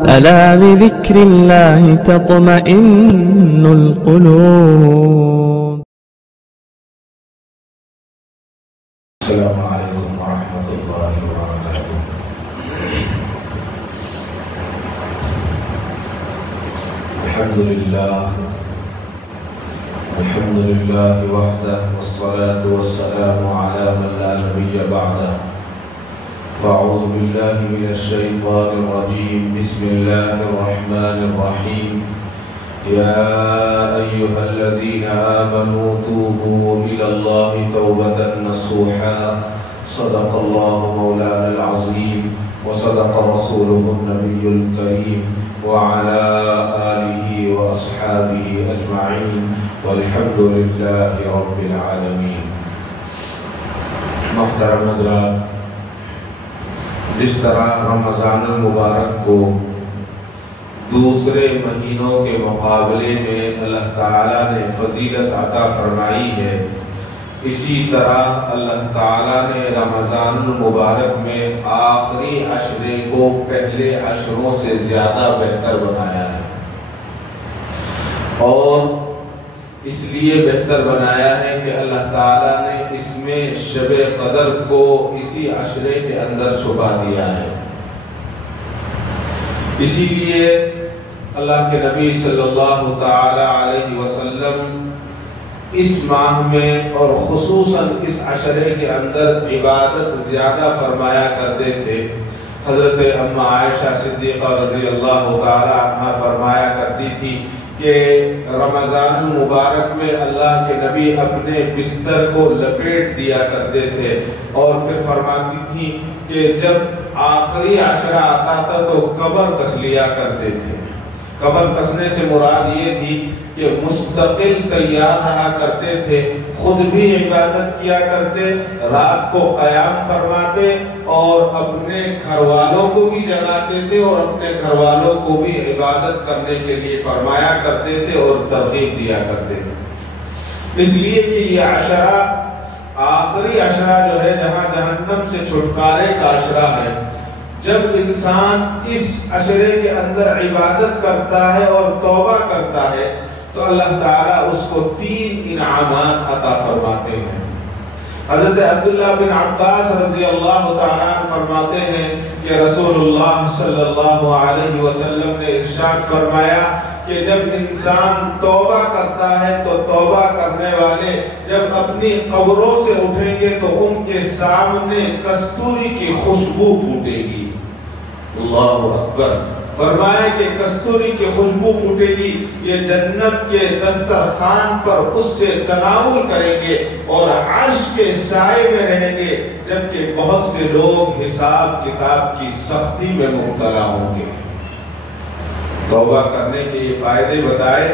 ألا بذكر الله تطمئن القلوب. السلام عليكم ورحمة الله وبركاته. الحمد لله وحده والصلاة والسلام على من لا نبي بعده. فأعوذ بالله من الشيطان الرجيم. بسم الله الرحمن الرحيم. يا أيها الذين آمنوا توبوا إلى الله توبة نصوحا. صدق الله مولانا العظيم وصدق رسوله النبي الكريم وعلى آله وأصحابه أجمعين والحمد لله رب العالمين. محترم حضرات، جس طرح رمضان المبارک کو دوسرے مہینوں کے مقابلے میں اللہ تعالیٰ نے فضیلت عطا فرمائی ہے، اسی طرح اللہ تعالیٰ نے رمضان المبارک میں آخری عشرے کو پہلے عشروں سے زیادہ بہتر بنایا ہے، اور اس لیے بہتر بنایا ہے کہ اللہ تعالیٰ نے اس میں شب قدر کو اسی عشرے کے اندر چھپا دیا ہے۔ اسی لیے اللہ کے نبی صلی اللہ تعالی علیہ وسلم اس ماہ میں اور خصوصاً اس عشرے کے اندر عبادت زیادہ فرمایا کرتے تھے۔ حضرت اماں عائشہ صدیقہ رضی اللہ تعالی عنہ فرمایا کرتی تھی کہ رمضان المبارک میں اللہ کے نبی اپنے بستر کو لپیٹ دیا کرتے تھے، اور پھر فرماتی تھی کہ جب آخری عشرہ آتا تھا تو قبر کس لیا کرتے تھے۔ قبر کسنے سے مراد یہ تھی کہ مستقل تیار رہا کرتے تھے، خود بھی عبادت کیا کرتے، رات کو قیام فرماتے اور اپنے گھر والوں کو بھی جگاتے تھے اور اپنے گھر والوں کو بھی عبادت کرنے کے لیے فرمایا کرتے تھے اور ترغیب دیا کرتے تھے۔ اس لیے کہ یہ عشرہ آخری عشرہ جو ہے جہاں جہنم سے چھٹکارے کا عشرہ ہے، جب انسان اس عشرے کے اندر عبادت کرتا ہے اور توبہ کرتا ہے تو اللہ تعالیٰ اس کو 3 انعامات عطا فرماتے ہیں۔ حضرت عبداللہ بن عباس رضی اللہ تعالیٰ عنہ فرماتے ہیں کہ رسول اللہ صلی اللہ علیہ وسلم نے ارشاد فرمایا کہ جب انسان توبہ کرتا ہے تو توبہ کرنے والے جب اپنی قبروں سے اٹھیں گے تو ان کے سامنے کستوری کی خوشبو پھوٹے گی۔ اللہ اکبر! فرمایا کہ کستوری کی خوشبو پھوٹے گی، یہ جنت کے دسترخوان پر اس سے تناول کریں گے اور عرش کے سائے میں رہیں گے، جبکہ بہت سے لوگ حساب کتاب کی سختی میں مبتلا ہوں گے۔ توبہ کرنے کے یہ فائدے بتائے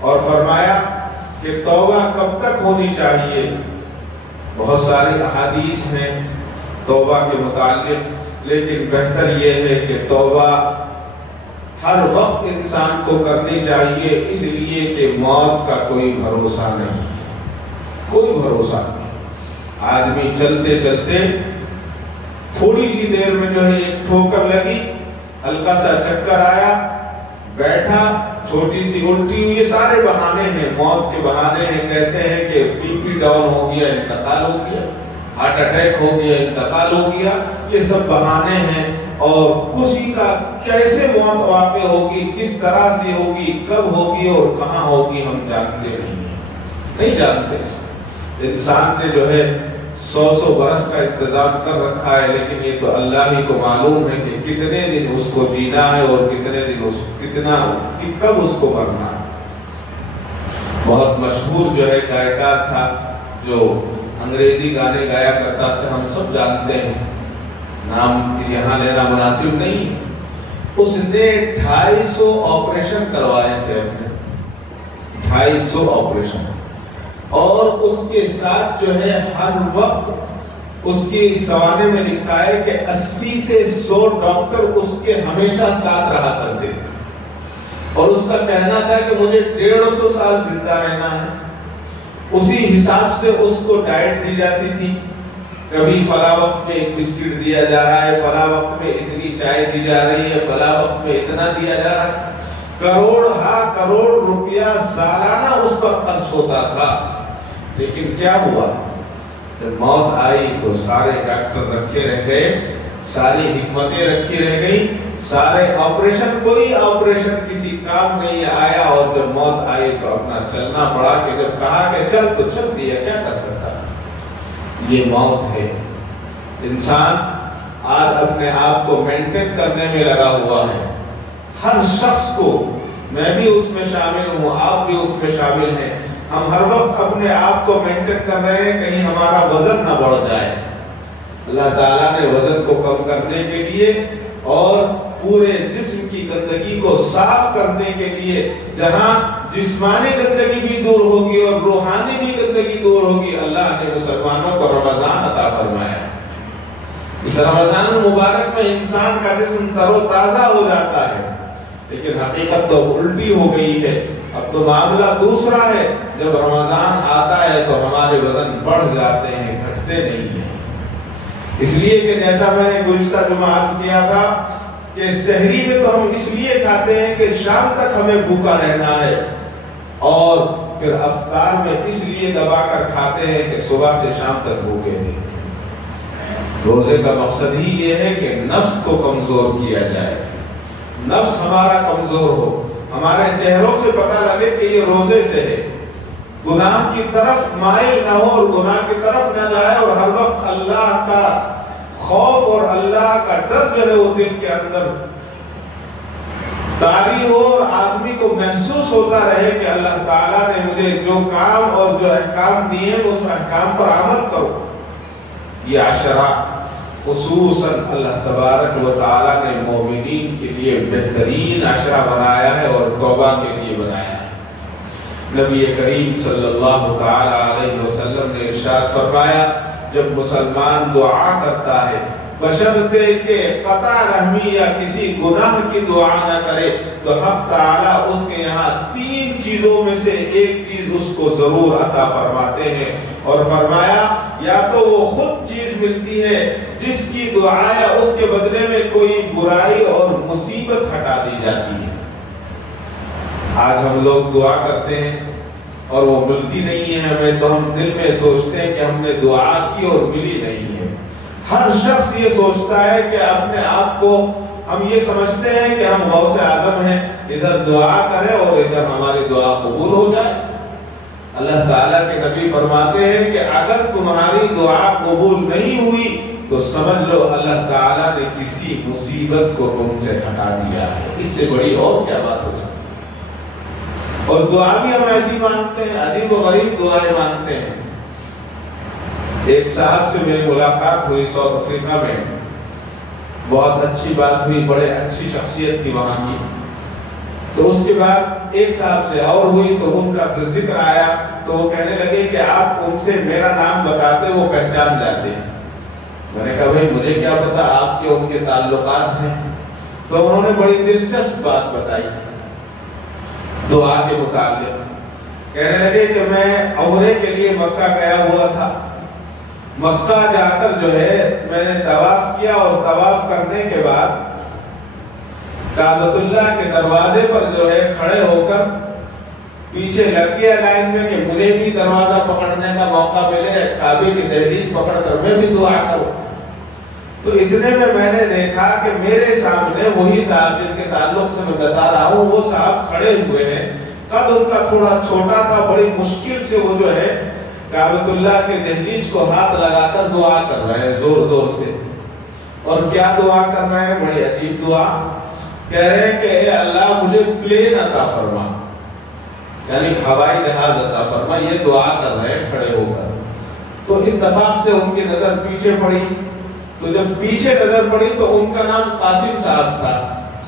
اور فرمایا کہ توبہ کب تک ہونی چاہیے۔ بہت ساری احادیث ہیں توبہ کے متعلق، لیکن بہتر یہ ہے کہ توبہ ہر وقت انسان کو کرنی چاہیے، اس لیے کہ موت کا کوئی بھروسہ نہیں، کوئی بھروسہ نہیں۔ آدمی چلتے چلتے تھوڑی سی دیر میں جو ہے ایک ٹھوکر لگی، ہلکا سا چکر آیا، بیٹھا، چھوٹی سی الٹی ہوئی، یہ سارے بہانے ہیں، موت کے بہانے ہیں۔ کہتے ہیں کہ بی پی ڈاؤن ہو گیا، انتقال ہو گیا، ہارٹ اٹیک ہو گیا، انتقال ہو گیا، یہ سب بہانے ہیں۔ اور کسی کا کیسے موت واقع ہوگی، کس طرح سے ہوگی، کب ہوگی اور کہاں ہوگی ہم جانتے نہیں جانتے۔ انسان نے جو ہے 100 برس کا انتظام کر رکھا ہے، لیکن یہ تو اللہ ہی کو معلوم ہے کہ کتنے دن اس کو جینا ہے اور کتنے دن کب اس کو مرنا ہے۔ بہت مشہور جو ہے گائیکار تھا جو انگریزی گانے گایا کرتا تھا، ہم سب جانتے ہیں، نام یہاں لینا مناسب نہیں۔ اس نے 250 آپریشن کروائے تھے اپنے، 250 آپریشن، اور اس کے ساتھ جو ہے ہر وقت اس کی سوانے میں لکھا ہے کہ 80 سے 100 ڈاکٹر اس کے ہمیشہ ساتھ رہا کرتے تھے، اور اس کا کہنا تھا کہ مجھے 150 سال زندہ رہنا ہے۔ اسی حساب سے اس کو ڈائٹ دی جاتی تھی، کبھی فلاں وقت میں ایک بسکٹ دیا جا رہا ہے، فلاں وقت میں اتنی چائے دی جا رہی ہے، فلاں وقت میں اتنا دیا جا رہا ہے. کروڑ روپیہ سالانہ اس پر خرچ ہوتا تھا. لیکن کیا ہوا؟ جب موت آئی تو سارے ڈاکٹر رکھے رہ گئے، ساری حکمتیں رکھی رہ گئی، سارے آپریشن، کوئی آپریشن کسی کام نہیں آیا. اور جب موت آئی تو اپنا چلنا پڑا کہ جب کہا کہ چل تو چل دیا، کیا کر سکتا. یہ موت ہے. انسان آج اپنے آپ کو مینٹین کرنے میں لگا ہوا ہے. ہر شخص کو، میں بھی اس میں شامل ہوں، آپ بھی اس میں شامل ہیں، ہم ہر وقت اپنے آپ کو مینٹین کر رہے ہیں کہیں ہمارا وزن نہ بڑھ جائے. اللہ تعالیٰ نے وزن کو کم کرنے کے لیے اور پورے جسم کی گندگی کو صاف کرنے کے لیے، جہاں جسمانی گندگی بھی دور ہوگی اور روحانی بھی گندگی دور ہوگی، اللہ نے مسلمانوں کو رمضان عطا فرمایا. اس رمضان مبارک میں انسان کا جسم تر و تازہ ہو جاتا ہے. لیکن حقیقت تو الٹی ہو گئی ہے. اب تو معاملہ دوسرا ہے. جب رمضان آتا ہے تو ہمارے وزن بڑھ جاتے ہیں، گھٹتے نہیں ہیں. اس لیے کہ جیسا میں نے گزشتہ جمعہ عرض کیا تھا کہ سحری میں تو ہم اس لیے کھاتے ہیں کہ شام تک ہمیں بھوکا رہنا ہے، اور پھر افطار میں اس لیے دبا کر کھاتے ہیں کہ صبح سے شام تک بھوکے ہیں. روزے کا مقصد ہی یہ ہے کہ نفس کو کمزور کیا جائے، نفس ہمارا کمزور ہو، ہمارے چہروں سے پتہ لگے کہ یہ روزے سے ہے، گناہ کی طرف مائل نہ ہو اور گناہ کی طرف نہ جائے، اور ہر وقت اللہ کا خوف اور اللہ کا ڈر جو ہے وہ دل کے اندر طاری ہو، اور آدمی کو محسوس ہوتا رہے کہ اللہ تعالیٰ نے مجھے جو کام اور جو احکام دیے اس احکام پر عمل کرو. یہ عشرہ خصوصاً اللہ تبارک و تعالیٰ نے مومنین کے لیے بہترین عشرہ بنایا ہے اور توبہ کے لیے بنایا ہے. نبی کریم صلی اللہ تعالی علیہ وسلم نے ارشاد فرمایا، جب مسلمان دعا کرتا ہے بشرطے کہ قطع رحمی یا کسی گناہ کی دعا نہ کرے، تو حق تعالیٰ اس کے یہاں 3 چیزوں میں سے ایک چیز اس کو ضرور عطا فرماتے ہیں. اور فرمایا یا تو وہ خود چیز ملتی ہے جس کی دعا یا اس کے بدلے میں کوئی برائی اور مصیبت ہٹا دی جاتی ہے. آج ہم لوگ دعا کرتے ہیں اور وہ ملتی نہیں ہے ہمیں، تو ہم دل میں سوچتے ہیں کہ ہم نے دعا کی اور ملی نہیں ہے. ہر شخص یہ سوچتا ہے کہ اپنے آپ کو ہم یہ سمجھتے ہیں کہ ہم غوث اعظم ہیں، ادھر دعا کریں اور ادھر ہماری دعا قبول ہو جائے. اللہ تعالیٰ کے نبی فرماتے ہیں کہ اگر تمہاری دعا قبول نہیں ہوئی تو سمجھ لو اللہ تعالیٰ نے کسی مصیبت کو تم سے ہٹا دیا ہے. اس سے بڑی اور کیا بات ہو سکتی. اور دعا بھی ہم ایسی مانگتے ہیں، عجیب و غریب دعائیں مانگتے ہیں. ایک صاحب سے میری ملاقات ہوئی ساؤتھ افریقہ میں، بہت اچھی بات ہوئی، بڑے اچھی شخصیت تھی وہاں کی. تو اس کے بعد ایک صاحب سے اور ہوئی تو ان کا ذکر آیا تو وہ کہنے لگے کہ آپ ان سے میرا نام بتاتے وہ پہچان جاتے ہیں. میں نے کہا بھائی مجھے کیا پتا آپ کے ان کے تعلقات ہیں. تو انہوں نے بڑی دلچسپ بات بتائی دعا کے متعلق. کہنے لگے کہ میں عمرے کے لیے مکہ گیا ہوا تھا. مکہ جا کر جو ہے میں نے طواف کیا، اور طواف کرنے کے بعد کعبۃ اللہ کے دروازے پر جو ہے کھڑے ہو کر پیچھے لگ گیا لائن میں کہ مجھے بھی دروازہ پکڑنے کا موقع ملے، کعبے کی دہلیز پکڑ کر میں بھی دعا کروں. تو اتنے میں نے دیکھا کہ میرے سامنے وہی صاحب جن کے تعلق سے میں بتا رہا ہوں، وہ صاحب کھڑے ہوئے ہیں. قد ان کا تھوڑا چھوٹا تھا، بڑی مشکل سے وہ جو ہے کعبۃ اللہ کے دہلیز کو ہاتھ لگا کر دعا کر رہے ہیں زور زور سے. اور کیا دعا کر رہے ہیں؟ بڑی عجیب دعا. کہہ رہے ہیں کہ اے اللہ مجھے پلین عطا فرما، یعنی ہوائی جہاز عطا فرما. یہ دعا کر رہے ہیں کھڑے ہو کر. تو اتفاق سے ان کی نظر پیچھے پڑی. تو جب پیچھے نظر پڑی تو ان کا نام قاسم صاحب تھا.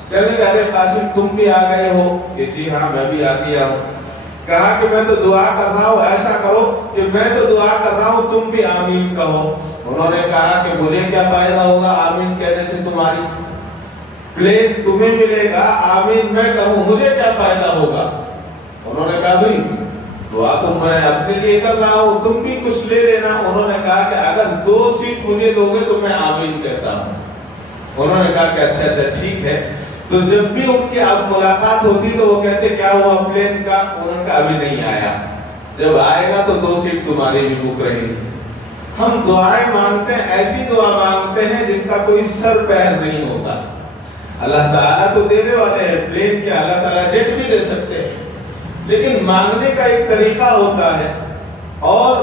کہنے لگے قاسم تم بھی آ گئے ہو؟ کہ جی ہاں میں بھی آ گیا ہوں. کہا کہ میں تو دعا کر رہا ہوں، ایسا کرو کہ میں تو دعا کر رہا ہوں تم بھی آمین کہو. انہوں نے کہا کہ مجھے کیا فائدہ ہوگا آمین کہنے سے؟ تمہاری پلین تمہیں ملے گا، آمین میں کہوں مجھے کیا فائدہ ہوگا؟ انہوں نے کہا بھائی دعا تو میں اپنے لیے کر رہا ہوں، تم بھی کچھ لے لینا۔ انہوں نے کہا کہ اگر 2 سیٹ مجھے دو گے تو میں آمین کہتا ہوں۔ انہوں نے کہا کہ اچھا ٹھیک ہے۔ تو جب بھی ان کی اب ملاقات ہوتی تو وہ کہتے کیا ہوا پلین کا؟ انہوں کا ابھی نہیں آیا، جب آئے گا تو 2 سیٹ تمہاری بھی بک رہی۔ ہم دعائیں مانگتے ہیں، ایسی دعا مانگتے ہیں جس کا کوئی سر پیر نہیں ہوتا۔ اللہ تعالیٰ تو دینے والے ہیں، پلین کے اللہ تعالیٰ جیٹ بھی دے سکتے ہیں، لیکن مانگنے کا ایک طریقہ ہوتا ہے، اور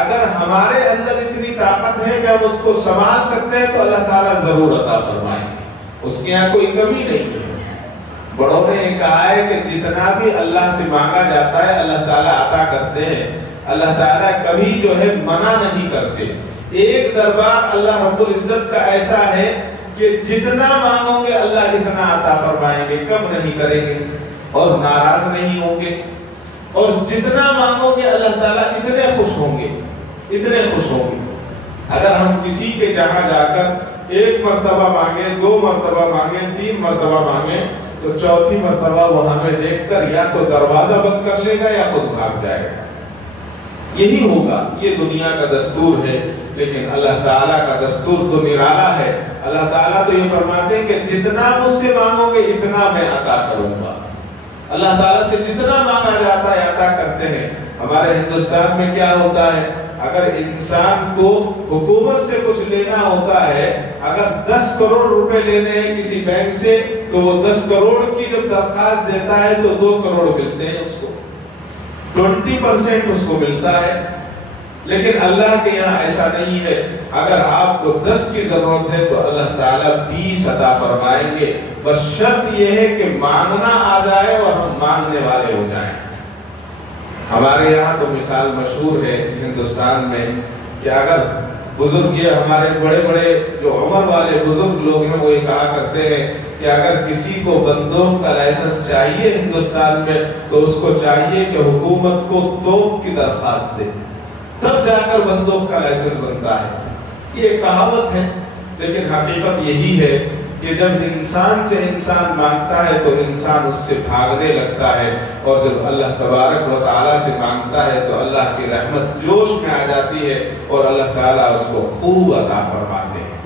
اگر ہمارے اندر اتنی طاقت ہے کہ ہم اس کو سنبھال سکتے ہیں تو اللہ تعالیٰ ضرور عطا فرمائیں گے، اس کے یہاں کوئی کمی نہیں ہے۔ بڑوں نے کہا ہے کہ جتنا بھی اللہ سے مانگا جاتا ہے اللہ تعالیٰ عطا کرتے ہیں، اللہ تعالیٰ کبھی جو ہے منع نہیں کرتے۔ ایک دربار اللہ رب العزت کا ایسا ہے کہ جتنا مانگو گے اللہ اتنا عطا فرمائیں گے، کم نہیں کریں گے اور ناراض نہیں ہوں گے، اور جتنا مانگو گے اللہ تعالیٰ اتنے خوش ہوں گے، اتنے خوش ہوں گے۔ اگر ہم کسی کے جہاں جا کر 1 مرتبہ مانگے، 2 مرتبہ مانگے، 3 مرتبہ مانگے تو 4تھی مرتبہ وہ ہمیں دیکھ کر یا تو دروازہ بند کر لے گا یا خود بھاگ جائے گا۔ یہی ہوگا، یہ دنیا کا دستور ہے، لیکن اللہ تعالیٰ کا دستور تو نرالا ہے۔ اللہ تعالیٰ تو یہ فرماتے ہیں کہ جتنا مجھ سے مانگو گے اتنا میں عطا کروں گا۔ اللہ تعالیٰ سے جتنا مانگا جاتا ہے عطا کرتے ہیں۔ ہمارے ہندوستان میں کیا ہوتا ہے، اگر انسان کو حکومت سے کچھ لینا ہوتا ہے، اگر 10 کروڑ روپے لینے ہیں کسی بینک سے تو وہ 10 کروڑ کی جب درخواست دیتا ہے تو 2 کروڑ ملتے ہیں اس کو، 20% اس کو ملتا ہے۔ لیکن اللہ کے یہاں ایسا نہیں ہے، اگر آپ کو 10 کی ضرورت ہے تو اللہ تعالیٰ 20 عطا فرمائیں گے، بس شرط یہ ہے کہ مانگنا آ جائے اور ہم مانگنے والے ہو جائیں۔ ہمارے یہاں تو مثال مشہور ہے ہندوستان میں کہ اگر بزرگ، یہ ہمارے بڑے بڑے جو عمر والے بزرگ لوگ ہیں وہ یہ کہا کرتے ہیں کہ اگر کسی کو بندوق کا لائسنس چاہیے ہندوستان میں تو اس کو چاہیے کہ حکومت کو توپ کی درخواست دے، تب جا کر بندوق کا لائسنس بنتا ہے۔ یہ کہاوت ہے، لیکن حقیقت یہی ہے کہ جب انسان سے انسان مانگتا ہے تو انسان اس سے بھاگنے لگتا ہے، اور جب اللہ تبارک و تعالیٰ سے مانگتا ہے تو اللہ کی رحمت جوش میں آ جاتی ہے اور اللہ تعالیٰ اس کو خوب عطا فرماتے ہیں،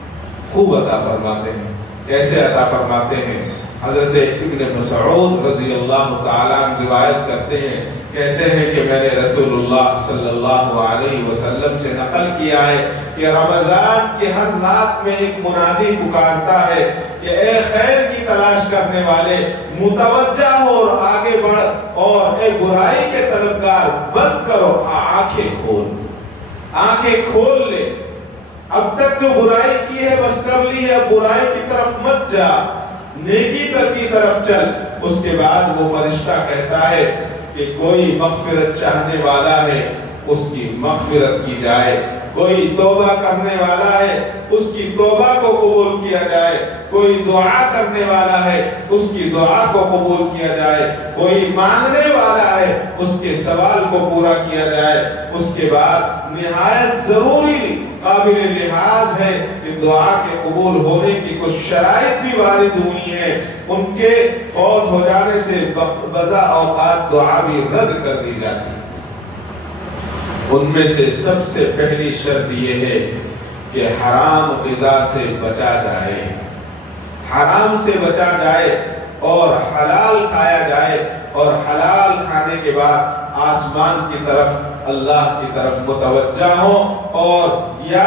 خوب عطا فرماتے ہیں۔ کیسے عطا فرماتے ہیں؟ حضرت ابن مسعود رضی اللہ تعالیٰ عنہ روایت کرتے ہیں، کہتے ہیں کہ میں نے رسول اللہ صلی اللہ علیہ وسلم سے نقل کیا ہے کہ رمضان کے ہر رات میں ایک منادی پکارتا ہے کہ اے خیر کی تلاش کرنے والے متوجہ ہو اور آگے بڑھ، اور اے برائی کے طلبگار بس کرو، آنکھیں کھول، آنکھیں کھول لے، اب تک جو برائی کی ہے بس کر لی ہے، اب برائی کی طرف مت جا، نیکی کی طرف چل۔ اس کے بعد وہ فرشتہ کہتا ہے کہ کوئی مغفرت چاہنے والا ہے اس کی مغفرت کی جائے، کوئی توبہ کرنے والا ہے اس کی توبہ کو قبول کیا جائے، کوئی دعا کرنے والا ہے اس کی دعا کو قبول کیا جائے، کوئی مانگنے والا ہے اس کے سوال کو پورا کیا جائے۔ اس کے بعد نہایت ضروری قابل لحاظ ہے کہ دعا کے قبول ہونے کی کچھ شرائط بھی وارد ہوئی ہیں، ان کے فوت ہو جانے سے بضع اوقات دعا بھی رد کر دی جاتی ہے۔ ان میں سے سب سے پہلی شرط یہ ہے کہ حرام غذا سے بچا جائے، حرام سے بچا جائے اور حلال کھایا جائے، اور حلال کھانے کے بعد آسمان کی طرف، اللہ کی طرف متوجہ ہوں اور یا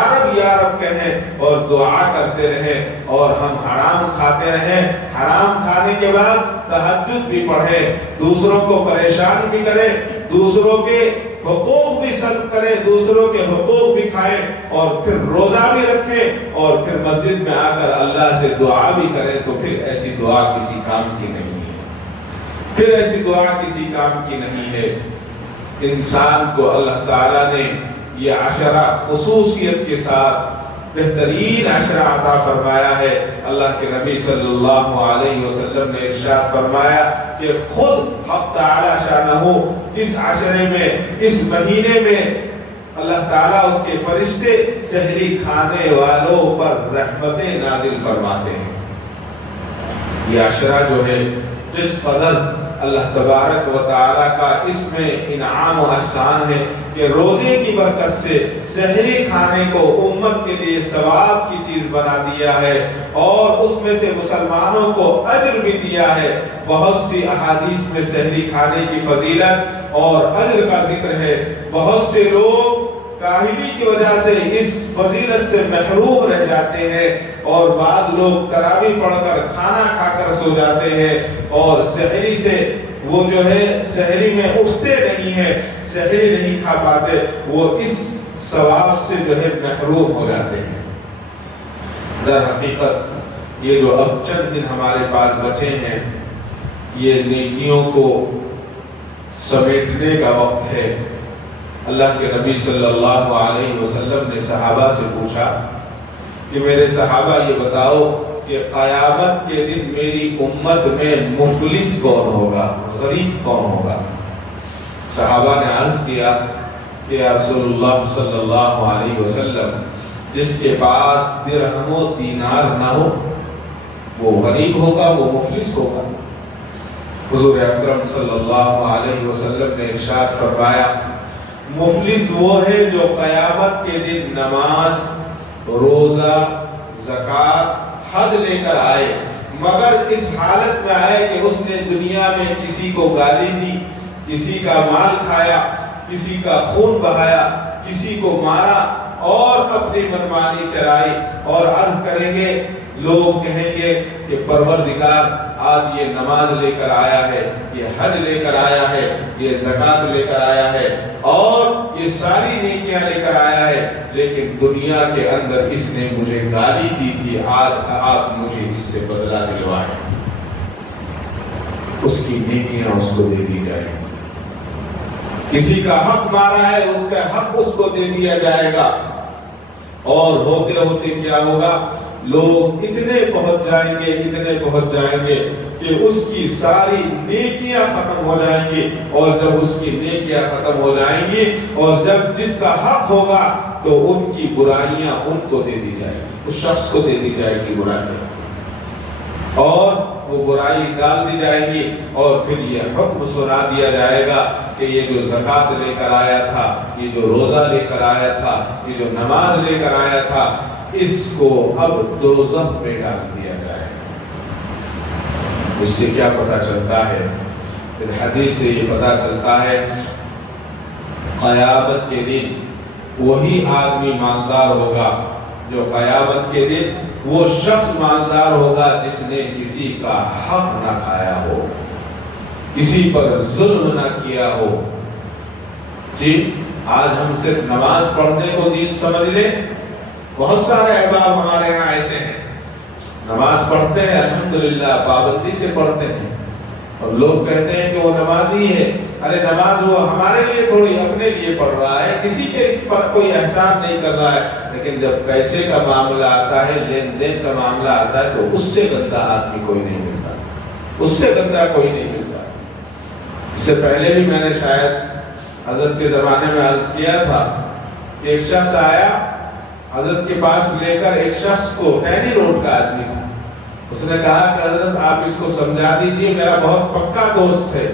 رب کہیں اور دعا کرتے رہیں، اور ہم حرام کھاتے رہیں، حرام کھانے کے بعد تہجد بھی پڑھیں، دوسروں کو پریشان بھی کریں، دوسروں کے حقوق بھی سلب کریں، دوسروں کے حقوق بھی کھائیں، اور پھر روزہ بھی رکھیں، اور پھر مسجد میں آ کر اللہ سے دعا بھی کریں، تو پھر ایسی دعا کسی کام کی نہیں ہے، پھر ایسی دعا کسی کام کی نہیں ہے۔ انسان کو اللہ تعالیٰ نے یہ عشرہ خصوصیت کے ساتھ بہترین عشرہ عطا فرمایا ہے۔ اللہ کے نبی صلی اللہ علیہ وسلم نے ارشاد فرمایا کہ خود حق تعالیٰ شانہ اس عشرے میں، اس مہینے میں اللہ تعالیٰ اس کے فرشتے سحری کھانے والوں پر رحمتیں نازل فرماتے ہیں۔ یہ عشرہ جو ہے جس قدر اللہ تبارک و تعالیٰ کا اس میں انعام و احسان ہے کہ روزے کی برکت سے سحری کھانے کو امت کے لیے ثواب کی چیز بنا دیا ہے اور اس میں سے مسلمانوں کو اجر بھی دیا ہے۔ بہت سی احادیث میں سحری کھانے کی فضیلت اور اجر کا ذکر ہے۔ بہت سے لوگ کاہلی کی وجہ سے اس فضیلت سے محروم رہ جاتے ہیں اور بعض لوگ تراویح پڑھ کر کھانا کھا کر سو جاتے ہیں اور سحری سے وہ جو ہے سحری میں اٹھتے نہیں ہیں، سحری نہیں کھا پاتے، وہ اس ثواب سے جو ہے محروم ہو جاتے ہیں۔ در حقیقت یہ جو اب چند دن ہمارے پاس بچے ہیں یہ نیکیوں کو سمیٹنے کا وقت ہے۔ اللہ کے نبی صلی اللہ علیہ وسلم نے صحابہ سے پوچھا کہ میرے صحابہ یہ بتاؤ کہ قیامت کے دن میری امت میں مفلس کون ہوگا، غریب کون ہوگا؟ صحابہ نے عرض کیا کہ یا رسول اللہ صلی اللہ علیہ وسلم جس کے پاس درہم و دینار نہ ہو وہ غریب ہوگا، وہ مفلس ہوگا۔ حضور اکرم صلی اللہ علیہ وسلم نے ارشاد فرمایا مفلس وہ ہے جو قیامت کے دن نماز، روزہ، زکوٰۃ، حج لے کر آئے مگر اس حالت میں آئے کہ اس نے دنیا میں کسی کو گالی دی، کسی کا مال کھایا، کسی کا خون بہایا، کسی کو مارا اور اپنی منمانی چلائی، اور عرض کریں گے لوگ کہیں گے کہ پروردگار آج یہ نماز لے کر آیا ہے، یہ حج لے کر آیا ہے، یہ زکوٰۃ لے کر آیا ہے اور یہ ساری نیکیاں لے کر آیا ہے، لیکن دنیا کے اندر اس نے مجھے گالی دی تھی، آج آپ مجھے اس سے بدلہ دلوائیں۔ اس کی نیکیاں اس کو دے دی جائیں گی۔ کسی کا حق مارا ہے اس کا حق اس کو دے دیا جائے گا، اور ہوتے ہوتے کیا ہوگا، لوگ اتنے پہنچ جائیں گے کہ اس کی ساری نیکیاں ختم ہو جائیں گی، اور جب اس کی نیکیاں ختم ہو جائیں گی اور جب جس کا حق ہوگا تو ان کی برائیاں ان کو دے دی جائیں گی، اس شخص کو دے دی جائے گی برائیاں، اور وہ برائی ڈال دی جائے گی، اور پھر یہ حکم سنا دیا جائے گا کہ یہ جو زکوٰۃ لے کر آیا تھا، یہ جو روزہ لے کر آیا تھا، یہ جو نماز لے کر آیا تھا، اس کو اب دوزخ میں ڈال دیا جائے۔ اس سے کیا پتہ چلتا ہے؟ حدیث سے یہ پتہ چلتا ہے قیامت کے دن وہی آدمی مالدار ہوگا جو قیامت کے دن وہ شخص مالدار ہوگا جس نے کسی کا حق نہ کھایا ہو، کسی پر ظلم نہ کیا ہو۔ جی آج ہم صرف نماز پڑھنے کو دین سمجھ لیں، بہت سارے احباب ہمارے یہاں ایسے ہیں نماز پڑھتے ہیں الحمدللہ پابندی سے پڑھتے ہیں، اور لوگ کہتے ہیں کہ وہ نمازی ہے، ارے نماز وہ ہمارے لیے تھوڑی اپنے لیے پڑھ رہا ہے، کسی کے پر کوئی احسان نہیں کر رہا ہے، لیکن جب پیسے کا معاملہ آتا ہے، لین دین کا معاملہ آتا ہے تو اس سے گندا آدمی کوئی نہیں ملتا، اس سے گندا کوئی نہیں ملتا۔ اس سے پہلے بھی میں نے شاید حضرت کے زمانے میں عرض کیا تھا کہ ایک شخص آیا حضرت کے پاس لے کر، ایک شخص کو ٹینی روڈ کا آدمی تھا، اس نے کہا کہ حضرت آپ اس کو سمجھا دیجئے، میرا بہت پکا دوست ہے،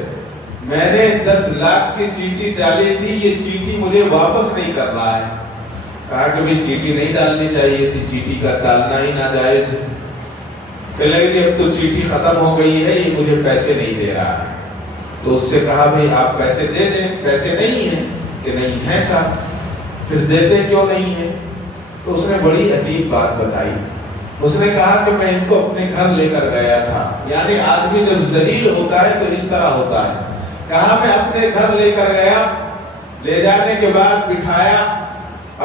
میں نے 10 لاکھ کی چیٹی ڈالی تھی، یہ چیٹی مجھے واپس نہیں کر رہا ہے۔ کہا کہ بھی چیٹی نہیں ڈالنی چاہیے تھی، چیٹی کا ڈالنا ہی ناجائز ہے۔ کہنے لگے کہ اب تو چیٹی ختم ہو گئی ہے، یہ مجھے پیسے نہیں دے رہا ہے۔ تو اس سے کہا بھئی آپ پیسے دے دیں، پیسے نہیں ہیں، کہ نہیں ہیں صاحب، پھر دیتے کیوں نہیں ہیں؟ تو اس نے بڑی عجیب بات بتائی، اس نے کہا کہ میں ان کو اپنے گھر لے کر گیا تھا، یعنی آدمی جب ذلیل ہوتا ہے تو اس طرح ہوتا ہے۔ کہا میں اپنے گھر لے کر گیا، لے جانے کے بعد بٹھایا،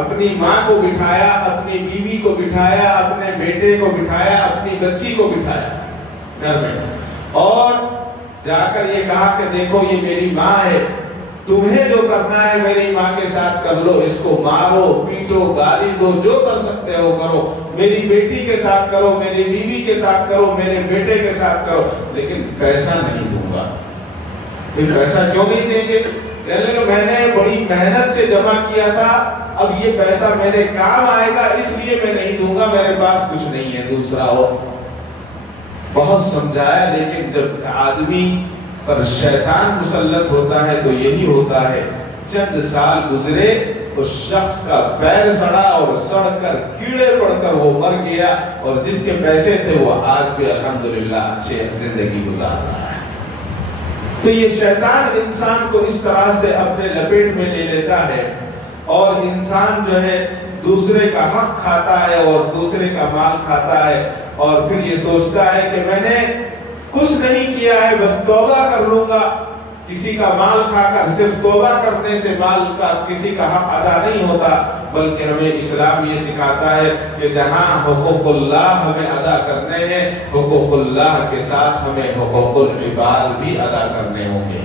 اپنی ماں کو بٹھایا، اپنی بیوی کو بٹھایا، اپنے بیٹے کو بٹھایا، اپنی بچی کو بٹھایا گھر میں، اور جا کر یہ کہا کہ دیکھو یہ میری ماں ہے، تمہیں جو کرنا ہے میری ماں کے ساتھ کر لو، اس کو مارو پیٹو گالی دو، جو کر سکتے ہو کرو، میری بیٹی کے ساتھ کرو، میری بیوی کے ساتھ کرو، میرے بیٹے کے ساتھ کرو، لیکن پیسہ نہیں دوں گا۔ پھر پیسہ کیوں نہیں دیں گے؟ کہنے لگے میں نے بڑی محنت سے جمع کیا تھا، اب یہ پیسہ میرے کام آئے گا اس لیے میں نہیں دوں گا، میرے پاس کچھ نہیں ہے دوسرا ہو۔ بہت سمجھایا، لیکن جب آدمی پر شیطان مسلط ہوتا ہے تو یہی ہوتا ہے، چند سال گزرے اس شخص کا پیر سڑا اور سڑ کر کیڑے پڑ کر وہ مر گیا، اور جس کے پیسے تھے وہ آج بھی الحمدللہ اچھے زندگی گزار رہا ہے۔ تو یہ شیطان انسان کو اس طرح سے اپنے لپیٹ میں لے لیتا ہے، اور انسان جو ہے دوسرے کا حق کھاتا ہے اور دوسرے کا مال کھاتا ہے، اور پھر یہ سوچتا ہے کہ میں نے کچھ نہیں کیا ہے، بس توبہ کر لوں گا۔ کسی کا مال کھا کر صرف توبہ کرنے سے مال کا کسی کا حق ادا نہیں ہوتا، بلکہ ہمیں اسلام یہ سکھاتا ہے کہ جہاں حقوق اللہ ہمیں ادا کرنے ہیں، حقوق اللہ کے ساتھ ہمیں حقوق العباد بھی ادا کرنے ہوں گے۔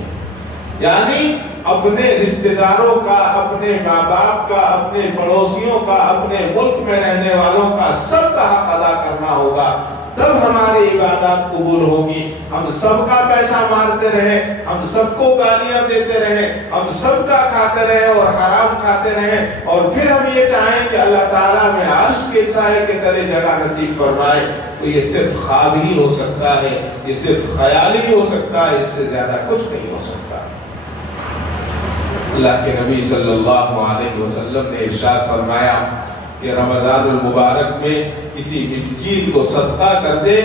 یعنی اپنے رشتہ داروں کا، اپنے ماں باپ کا، اپنے پڑوسیوں کا، اپنے ملک میں رہنے والوں کا سب کا حق ادا کرنا ہوگا، تب ہماری عبادات قبول ہوگی۔ ہم سب کا پیسہ مارتے رہے، ہم سب کو گالیاں دیتے رہے، ہم سب کا کھاتے رہے اور حرام کھاتے رہے، اور پھر ہم یہ چاہیں کہ اللہ تعالیٰ میں عرش کے سائے کے تلے جگہ نصیب فرمائے، تو یہ صرف خواب ہی ہو سکتا ہے، یہ صرف خیال ہی ہو سکتا ہے، اس سے زیادہ کچھ نہیں ہو سکتا۔ اللہ کے نبی صلی اللہ علیہ وسلم نے ارشاد فرمایا کہ رمضان المبارک میں کسی مسکین کو صدقہ کر دے،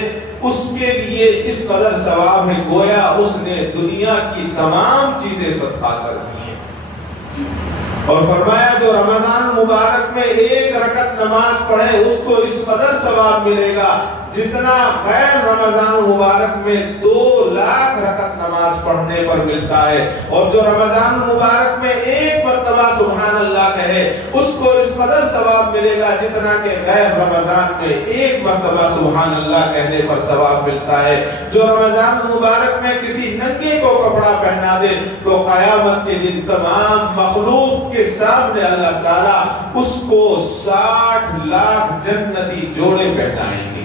اس کے لیے اس قدر ثواب ہے گویا اس نے دنیا کی تمام چیزیں صدقہ کر دی ہیں۔ اور فرمایا جو رمضان مبارک میں ایک رکعت نماز پڑھے اس کو اس قدر ثواب ملے گا جتنا غیر رمضان مبارک میں 2 لاکھ رکعت نماز پڑھنے پر ملتا ہے، اور جو رمضان مبارک میں ایک مرتبہ سبحان اللہ کہے اس کو اس قدر ثواب ملے گا جتنا کہ غیر رمضان میں ایک مرتبہ سبحان اللہ کہنے پر ثواب ملتا ہے۔ جو رمضان مبارک میں کسی ننگے کو کپڑا پہنا دے تو قیامت کے دن تمام مخلوق کے سامنے اللہ تعالیٰ اس کو 60 لاکھ جنتی جوڑے پہنائیں گے۔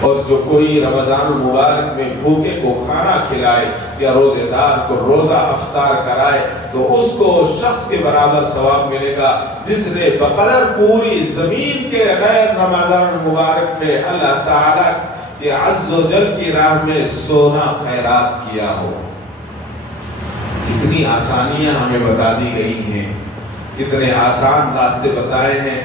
اور جو کوئی رمضان مبارک میں بھوکے کو کھانا کھلائے یا روزے دار کو روزہ افطار کرائے تو اس کو اس شخص کے برابر ثواب ملے گا جس نے بقدر پوری زمین کے غیر رمضان مبارک میں اللہ تعالیٰ کے عز و جل کی راہ میں سونا خیرات کیا ہو۔ کتنی آسانیاں ہمیں بتا دی گئی ہیں، کتنے آسان راستے بتائے ہیں۔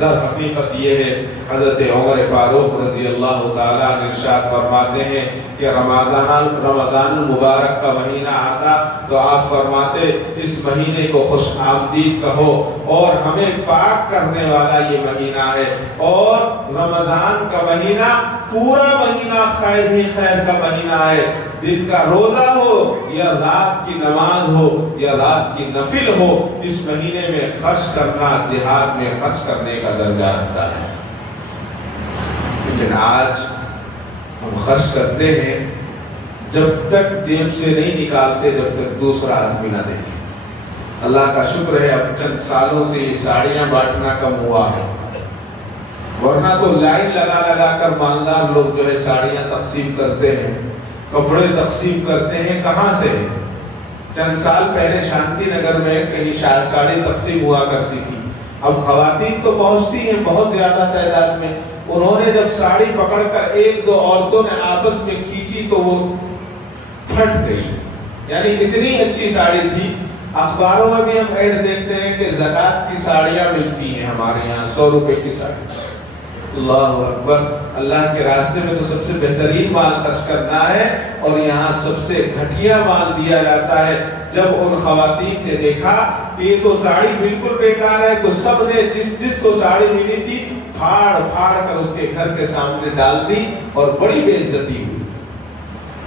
در حقیقت یہ ہے حضرت عمر فاروق رضی اللہ تعالیٰ ارشاد فرماتے ہیں کہ رمضان المبارک کا مہینہ آتا تو آپ فرماتے اس مہینے کو خوش آمدید کہو، اور ہمیں پاک کرنے والا یہ مہینہ ہے، اور رمضان کا مہینہ پورا مہینہ خیر ہی خیر کا مہینہ ہے۔ دن کا روزہ ہو یا رات کی نماز ہو یا رات کی نفل ہو، اس مہینے میں خرچ کرنا جہاد میں خرچ کرنے کا درجہ رکھتا ہے۔ لیکن آج ہم خرچ کرتے ہیں جب تک جیب سے نہیں نکالتے جب تک دوسرا آدمی نہ دیکھے۔ اللہ کا شکر ہے اب چند سالوں سے یہ ساڑیاں بانٹنا کم ہوا ہے، ورنہ تو لائن لگا لگا کر مالدار لوگ جو ہے ساڑیاں تقسیم کرتے ہیں، کپڑے تقسیم کرتے ہیں۔ کہاں سے؟ چند سال پہلے شانتی نگر میں کہیں ساڑی تقسیم ہوا کرتی تھی، اب خواتین تو پہنچتی ہیں بہت زیادہ تعداد میں، انہوں نے جب ساڑی پکڑ کر 1-2 عورتوں نے آپس میں کھینچی تو وہ پھٹ گئی، یعنی اتنی اچھی ساڑی تھی۔ اخباروں میں بھی ہم ایڈ دیکھتے ہیں کہ زکوٰۃ کی ساڑیاں ملتی ہیں ہمارے یہاں 100 روپے کی ساڑی۔ اللہ اکبر، اللہ کے راستے میں تو سب سے بہترین مال خرچ کرنا ہے، اور یہاں سب سے گھٹیا مال دیا جاتا ہے۔ جب ان خواتین نے دیکھا کہ یہ تو ساڑی بالکل بیکار ہے تو سب نے جس کو ساڑی ملی تھی پھاڑ پھاڑ کر اس کے گھر کے سامنے ڈال دی اور بڑی بے عزتی ہوئی۔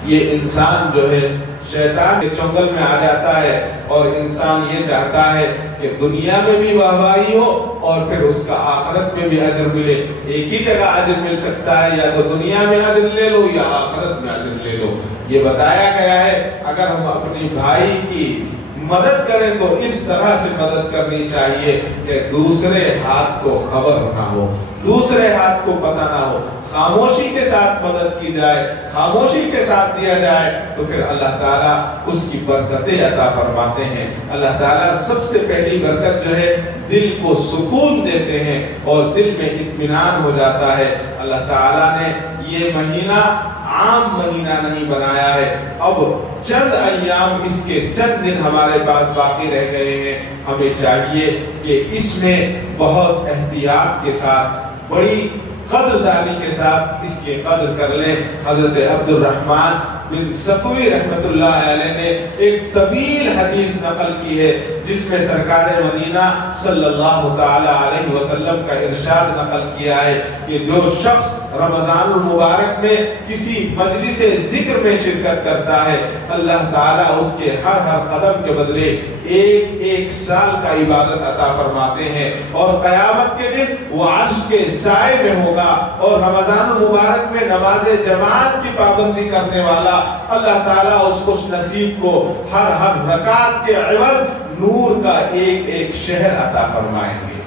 یہ انسان جو ہے شیطان کے چنگل میں آ جاتا ہے، اور انسان یہ چاہتا ہے کہ دنیا میں بھی واہوائی ہو اور پھر اس کا آخرت میں بھی اجر ملے۔ ایک ہی جگہ اجر مل سکتا ہے، یا تو دنیا میں اجر لے لو یا آخرت میں اجر لے لو۔ یہ بتایا گیا ہے اگر ہم اپنی بھائی کی مدد کریں تو اس طرح سے مدد کرنی چاہیے کہ دوسرے ہاتھ کو خبر نہ ہو، دوسرے ہاتھ کو پتہ نہ ہو، خاموشی کے ساتھ مدد کی جائے، خاموشی کے ساتھ دیا جائے تو پھر اللہ تعالیٰ اس کی برکتیں عطا فرماتے ہیں۔ اللہ تعالیٰ سب سے پہلی برکت جو ہے دل کو سکون دیتے ہیں اور دل میں اطمینان ہو جاتا ہے۔ اللہ تعالیٰ نے یہ مہینہ عام مہینہ نہیں بنایا ہے، اب چند ایام اس کے چند دن ہمارے پاس باقی رہ گئے ہیں، ہمیں چاہیے کہ اس میں بہت احتیاط کے ساتھ، بڑی قدردانی کے ساتھ اس کی قدر کر لیں۔ حضرت عبد الرحمن بن صفوی رحمت اللہ علیہ نے ایک طویل حدیث نقل کی ہے جس میں سرکار مدینہ صلی اللہ تعالی علیہ وسلم کا ارشاد نقل کیا ہے کہ جو شخص رمضان المبارک میں کسی مجلس ذکر میں شرکت کرتا ہے، اللہ تعالیٰ اس کے ہر قدم کے بدلے ایک سال کا عبادت عطا فرماتے ہیں، اور قیامت کے دن وہ عرش کے سائے میں ہوگا، اور رمضان المبارک میں نماز جماعت کی پابندی کرنے والا اللہ تعالیٰ اس خوش نصیب کو ہر رکعت کے عوض نور کا ایک شہر عطا فرمائیں گے۔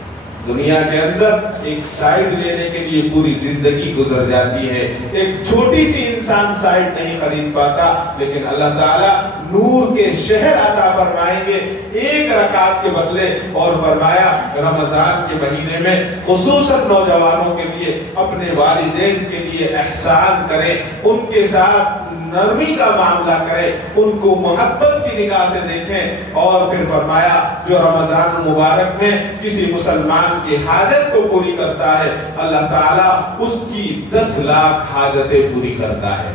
دنیا کے اندر ایک سائیڈ لینے کے لیے پوری زندگی گزر جاتی ہے، ایک چھوٹی سی انسان سائیڈ نہیں خرید پاتا، لیکن اللہ تعالیٰ نور کے شہر عطا فرمائیں گے ایک رکعت کے بدلے۔ اور فرمایا رمضان کے مہینے میں خصوصاً نوجوانوں کے لیے اپنے والدین کے لیے احسان کریں، ان کے ساتھ نرمی کا معاملہ کریں، ان کو محبت کی نگاہ سے دیکھیں، اور پھر فرمایا جو رمضان المبارک میں کسی مسلمان کی حاجت کو پوری کرتا ہے، اللہ تعالیٰ اس کی 10 لاکھ حاجتیں پوری کرتا ہے۔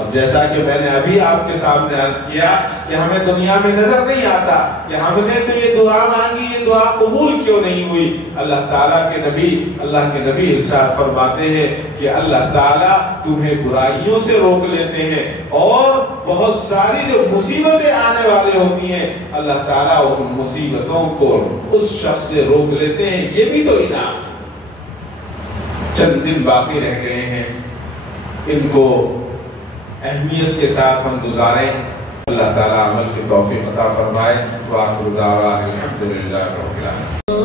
اب جیسا کہ میں نے ابھی آپ کے سامنے عرض کیا کہ ہمیں دنیا میں نظر نہیں آتا کہ ہم نے تو یہ دعا مانگی، یہ دعا قبول کیوں نہیں ہوئی۔ اللہ تعالیٰ کے نبی ارشاد فرماتے ہیں کہ اللہ تعالیٰ تمہیں برائیوں سے روک لیتے ہیں، اور بہت ساری جو مصیبتیں آنے والی ہوتی ہیں اللہ تعالیٰ ان مصیبتوں کو اس شخص سے روک لیتے ہیں۔ یہ بھی تو انعام۔ چند دن باقی رہ گئے ہیں، ان کو اہمیت کے ساتھ ہم گزاریں۔ اللہ تعالیٰ عمل کی توفیق عطا فرمائے۔ وآخر دعوانا الحمدللہ رب العالمین۔